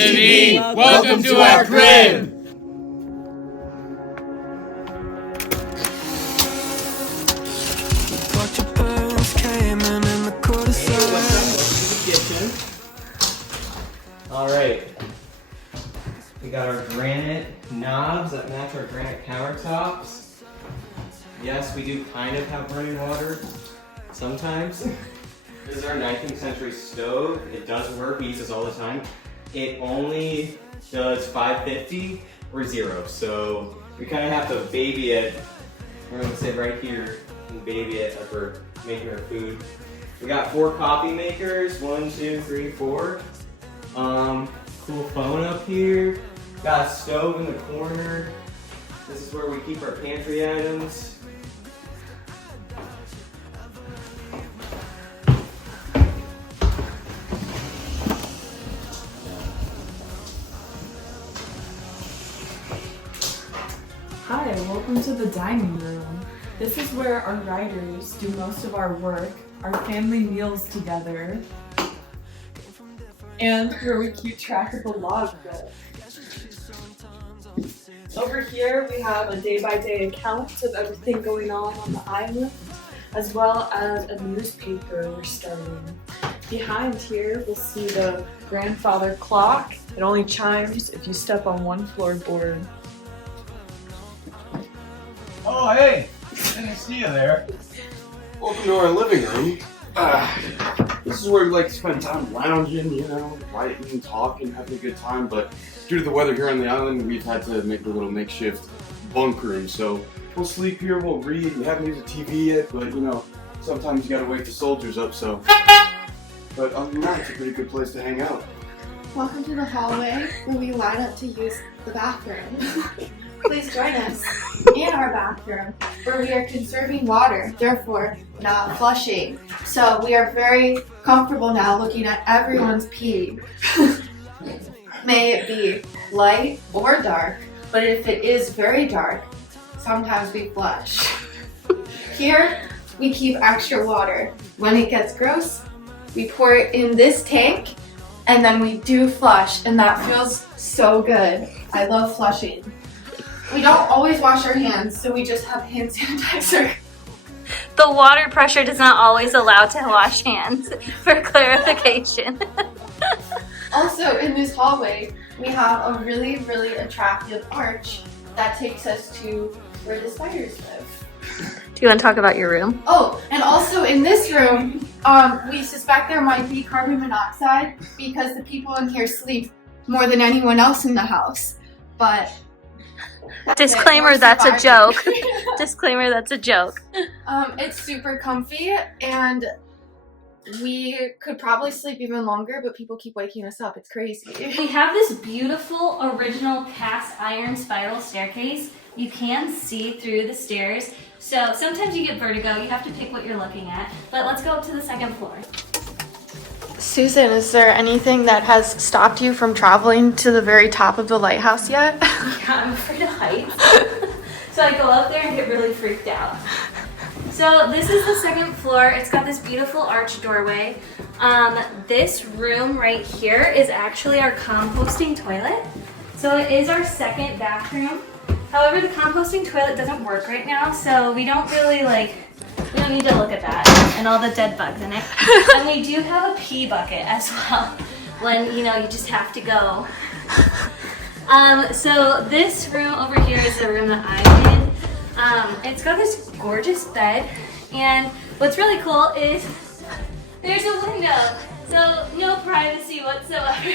MTV, welcome to our crib! Alright, we got our granite knobs that match our granite countertops. Yes, we do kind of have running water sometimes. This is our 19th century stove. It does work, we use this all the time. It only does 550 or 0, so we kind of have to baby it. We're going to sit right here and baby it as we're making our food. We got 4 coffee makers, 1, 2, 3, 4. Cool phone up here. Got a stove in the corner. This is where we keep our pantry items. Hi, welcome to the dining room. This is where our writers do most of our work, our family meals together, and where we keep track of the logbook. Over here we have a day-by-day account of everything going on the island, as well as a newspaper we're starting. Behind here we'll see the grandfather clock. It only chimes if you step on one floorboard. Oh, hey! Didn't see you there. Welcome to our living room. This is where we like to spend time lounging, you know, writing, talking, having a good time, but due to the weather here on the island, we've had to make a little makeshift bunk room, so we'll sleep here, we'll read, we haven't used a TV yet, but you know, sometimes you gotta wake the soldiers up, so. But other than that, it's a pretty good place to hang out. Welcome to the hallway where we line up to use the bathroom. Please join us in our bathroom where we are conserving water, therefore not flushing. So we are very comfortable now looking at everyone's pee. May it be light or dark, but if it is very dark, sometimes we flush. Here we keep extra water. When it gets gross, we pour it in this tank and then we do flush, and that feels so good. I love flushing. We don't always wash our hands, so we just have hand sanitizer. The water pressure does not always allow to wash hands, for clarification. Also, in this hallway, we have a really, really attractive arch that takes us to where the spiders live. Do you want to talk about your room? Oh, and also in this room, we suspect there might be carbon monoxide because the people in here sleep more than anyone else in the house. But disclaimer, that's a joke. Disclaimer, that's a joke. It's super comfy, and we could probably sleep even longer, but people keep waking us up. It's crazy. We have this beautiful original cast iron spiral staircase. You can see through the stairs, so sometimes you get vertigo. You have to pick what you're looking at. But let's go up to the second floor. Susan, is there anything that has stopped you from traveling to the very top of the lighthouse yet? Yeah, I'm afraid of heights. So I go up there and get really freaked out. So this is the second floor. It's got this beautiful arch doorway. This room right here is actually our composting toilet. So it is our second bathroom. However, the composting toilet doesn't work right now, so we don't really we don't need to look at that and all the dead bugs in it. And we do have a pee bucket as well when, you know, you just have to go. So this room over here is the room that I'm in. It's got this gorgeous bed, and what's really cool is there's a window, so no privacy whatsoever.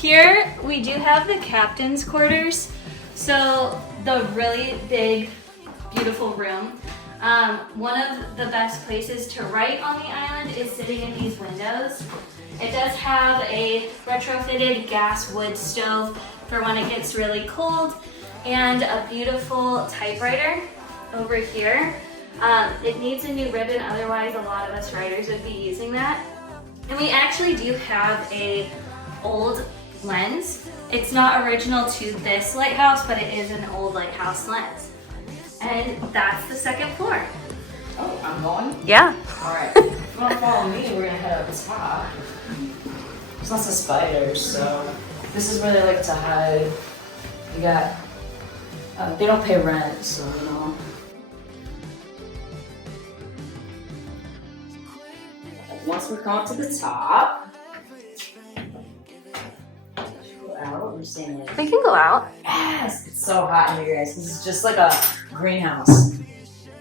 Here we do have the captain's quarters, so the really big, beautiful room. One of the best places to write on the island is sitting in these windows. It does have a retrofitted gas wood stove for when it gets really cold, and a beautiful typewriter over here. It needs a new ribbon, otherwise a lot of us writers would be using that. And we actually do have a old lens. It's not original to this lighthouse, but it is an old lighthouse lens. And that's the second floor. Oh, I'm going? Yeah. All right. If you want to follow me, we're going to head up top. there's lots of spiders, so this is where they like to hide. You got, they don't pay rent, so you know. Once we come up to the top, go out, we're staying in. We can go out. Yes, it's so hot in here, guys. This is just like a greenhouse.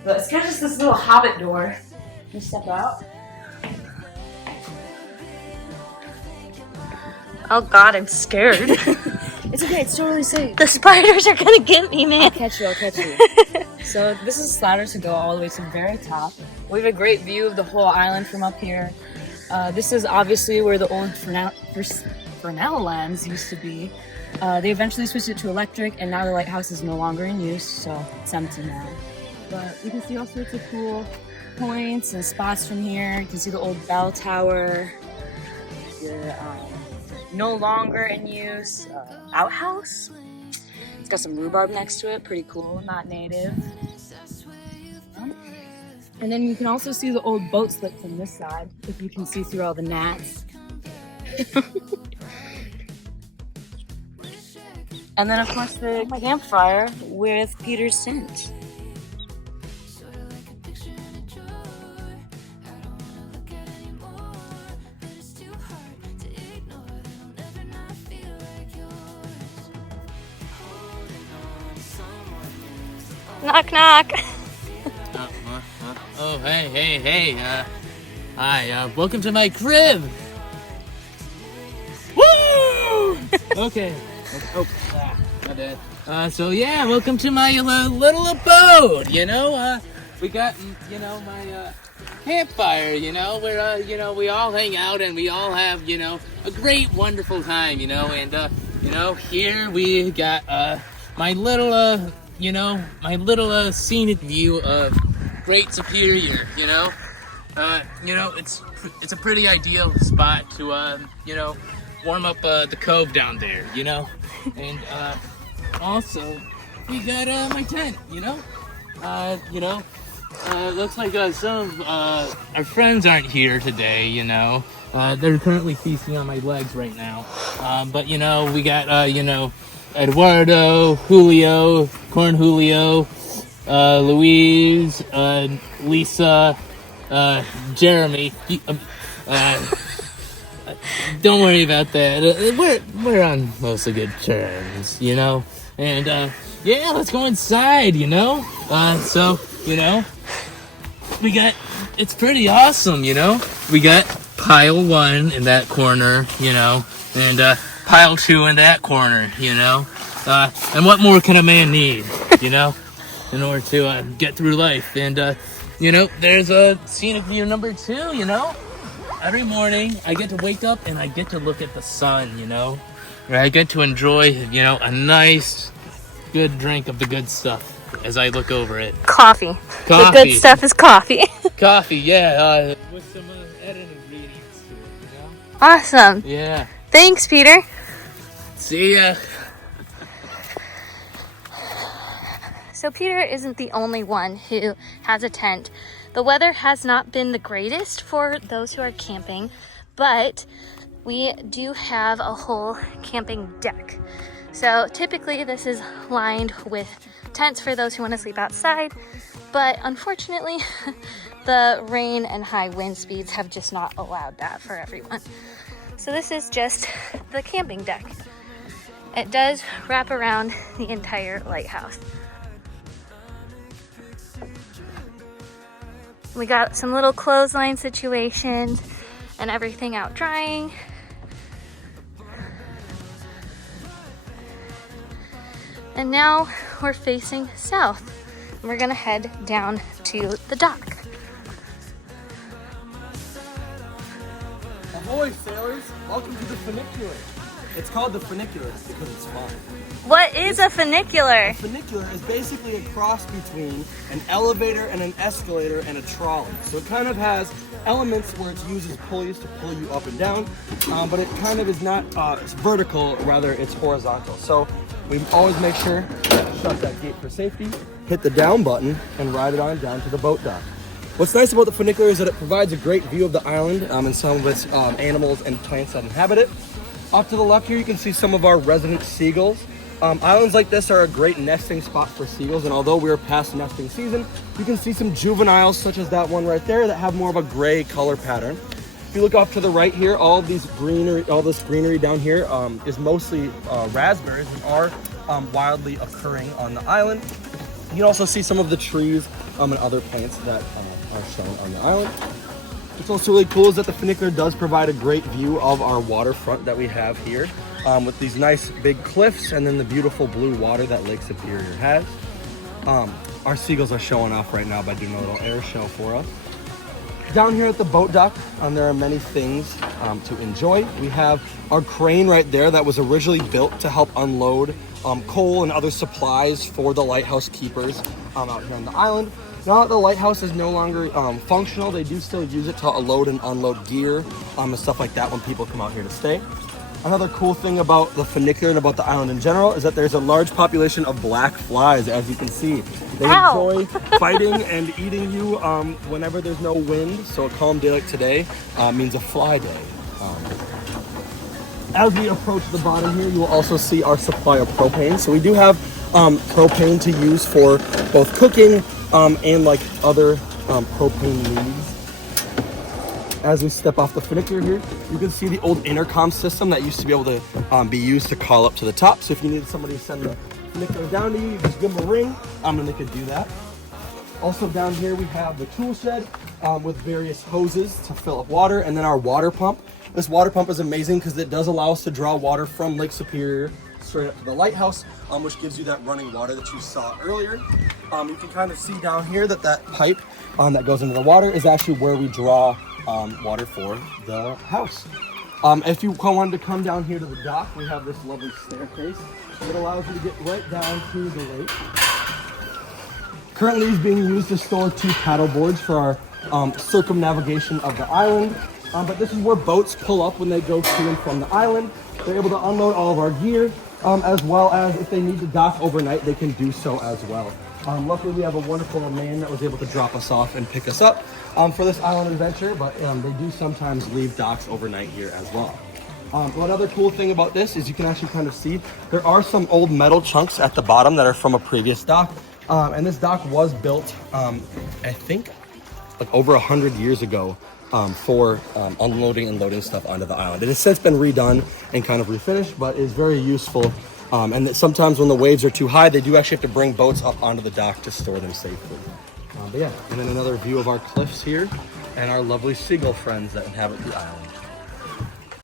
But it's kind of just this little hobbit door. You step out. Oh God, I'm scared. It's okay, it's totally safe. The spiders are gonna get me, man. I'll catch you. So this is ladder to go all the way to the very top. We have a great view of the whole island from up here. This is obviously where the old Fernell lands used to be. They eventually switched it to electric, and now the lighthouse is no longer in use, so it's empty now. But you can see all sorts of cool points and spots from here. You can see the old bell tower. Your no longer in use outhouse. It's got some rhubarb next to it, pretty cool, not native. And then you can also see the old boat slip from this side, if you can see through all the gnats. And then of course the campfire with Peter's tent. Knock, knock. Oh, hey. Hi, welcome to my crib. Woo! Okay. Oh, my bad. So yeah, welcome to my little abode. You know, we got, you know, my campfire. You know, where you know, we all hang out and we all have, you know, a great, wonderful time. You know, and you know, here we got my little you know, my little scenic view of Great Superior, you know, it's a pretty ideal spot to, you know, warm up the cove down there, you know, and also we got my tent, you know, looks like some of our friends aren't here today, you know, they're currently feasting on my legs right now, but you know, we got you know, Eduardo, Julio, Corn Julio, Louise, Lisa, Jeremy. Don't worry about that. We're on mostly good terms, you know. And yeah, let's go inside, you know. So you know, it's pretty awesome, you know. We got pile 1 in that corner, you know, and pile 2 in that corner, you know. And what more can a man need, you know, in order to get through life? And, you know, there's a scenic view number 2, you know. Every morning I get to wake up and I get to look at the sun, you know. Where I get to enjoy, you know, a nice, good drink of the good stuff as I look over it. Coffee. The good stuff is coffee. Coffee, yeah, with some added ingredients to it, you know. Awesome. Yeah. Thanks, Peter. See ya. So Peter isn't the only one who has a tent. The weather has not been the greatest for those who are camping, but we do have a whole camping deck. So typically this is lined with tents for those who want to sleep outside, but unfortunately the rain and high wind speeds have just not allowed that for everyone. So this is just the camping deck. It does wrap around the entire lighthouse. We got some little clothesline situations and everything out drying. And now we're facing south. We're gonna head down to the dock. Ahoy, sailors! Welcome to the funicular. It's called the funicular because it's fun. What is a funicular? A funicular is basically a cross between an elevator and an escalator and a trolley. So it kind of has elements where it uses pulleys to pull you up and down, but it kind of is not it's vertical, rather it's horizontal. So we always make sure to shut that gate for safety, hit the down button, and ride it on down to the boat dock. What's nice about the funicular is that it provides a great view of the island and some of its animals and plants that inhabit it. Off to the left here, you can see some of our resident seagulls. Islands like this are a great nesting spot for seagulls, and although we're past nesting season, you can see some juveniles such as that one right there that have more of a gray color pattern. If you look off to the right here, all this greenery down here is mostly raspberries and are wildly occurring on the island. You can also see some of the trees and other plants that are shown on the island. What's also really cool is that the funicular does provide a great view of our waterfront that we have here with these nice big cliffs and then the beautiful blue water that Lake Superior has. Our seagulls are showing off right now by doing a little air show for us. Down here at the boat dock, there are many things to enjoy. We have our crane right there that was originally built to help unload coal and other supplies for the lighthouse keepers out here on the island. Now that the lighthouse is no longer functional, they do still use it to load and unload gear and stuff like that when people come out here to stay. Another cool thing about the funicular and about the island in general is that there's a large population of black flies, as you can see. They enjoy fighting and eating you whenever there's no wind, so a calm day like today means a fly day. As we approach the bottom here, you will also see our supply of propane. So we do have propane to use for both cooking and like other propane needs. As we step off the funicular here, you can see the old intercom system that used to be able to be used to call up to the top. So if you needed somebody to send the funicular down to you, you just give them a ring and they could do that. Also down here we have the tool shed with various hoses to fill up water, and then our water pump. This water pump is amazing because it does allow us to draw water from Lake Superior straight up to the lighthouse, which gives you that running water that you saw earlier. You can kind of see down here that pipe that goes into the water is actually where we draw water for the house. If you wanted to come down here to the dock, we have this lovely staircase that allows you to get right down to the lake. Currently is being used to store 2 paddle boards for our circumnavigation of the island. But this is where boats pull up when they go to and from the island. They're able to unload all of our gear, as well as if they need to dock overnight, they can do so as well. Luckily, we have a wonderful man that was able to drop us off and pick us up for this island adventure, but they do sometimes leave docks overnight here as well. One other cool thing about this is you can actually kind of see there are some old metal chunks at the bottom that are from a previous dock. And this dock was built, I think, like over 100 years ago for unloading and loading stuff onto the island. It has since been redone and kind of refinished, but is very useful. And that sometimes when the waves are too high, they do actually have to bring boats up onto the dock to store them safely. But yeah, and then another view of our cliffs here and our lovely seagull friends that inhabit the island.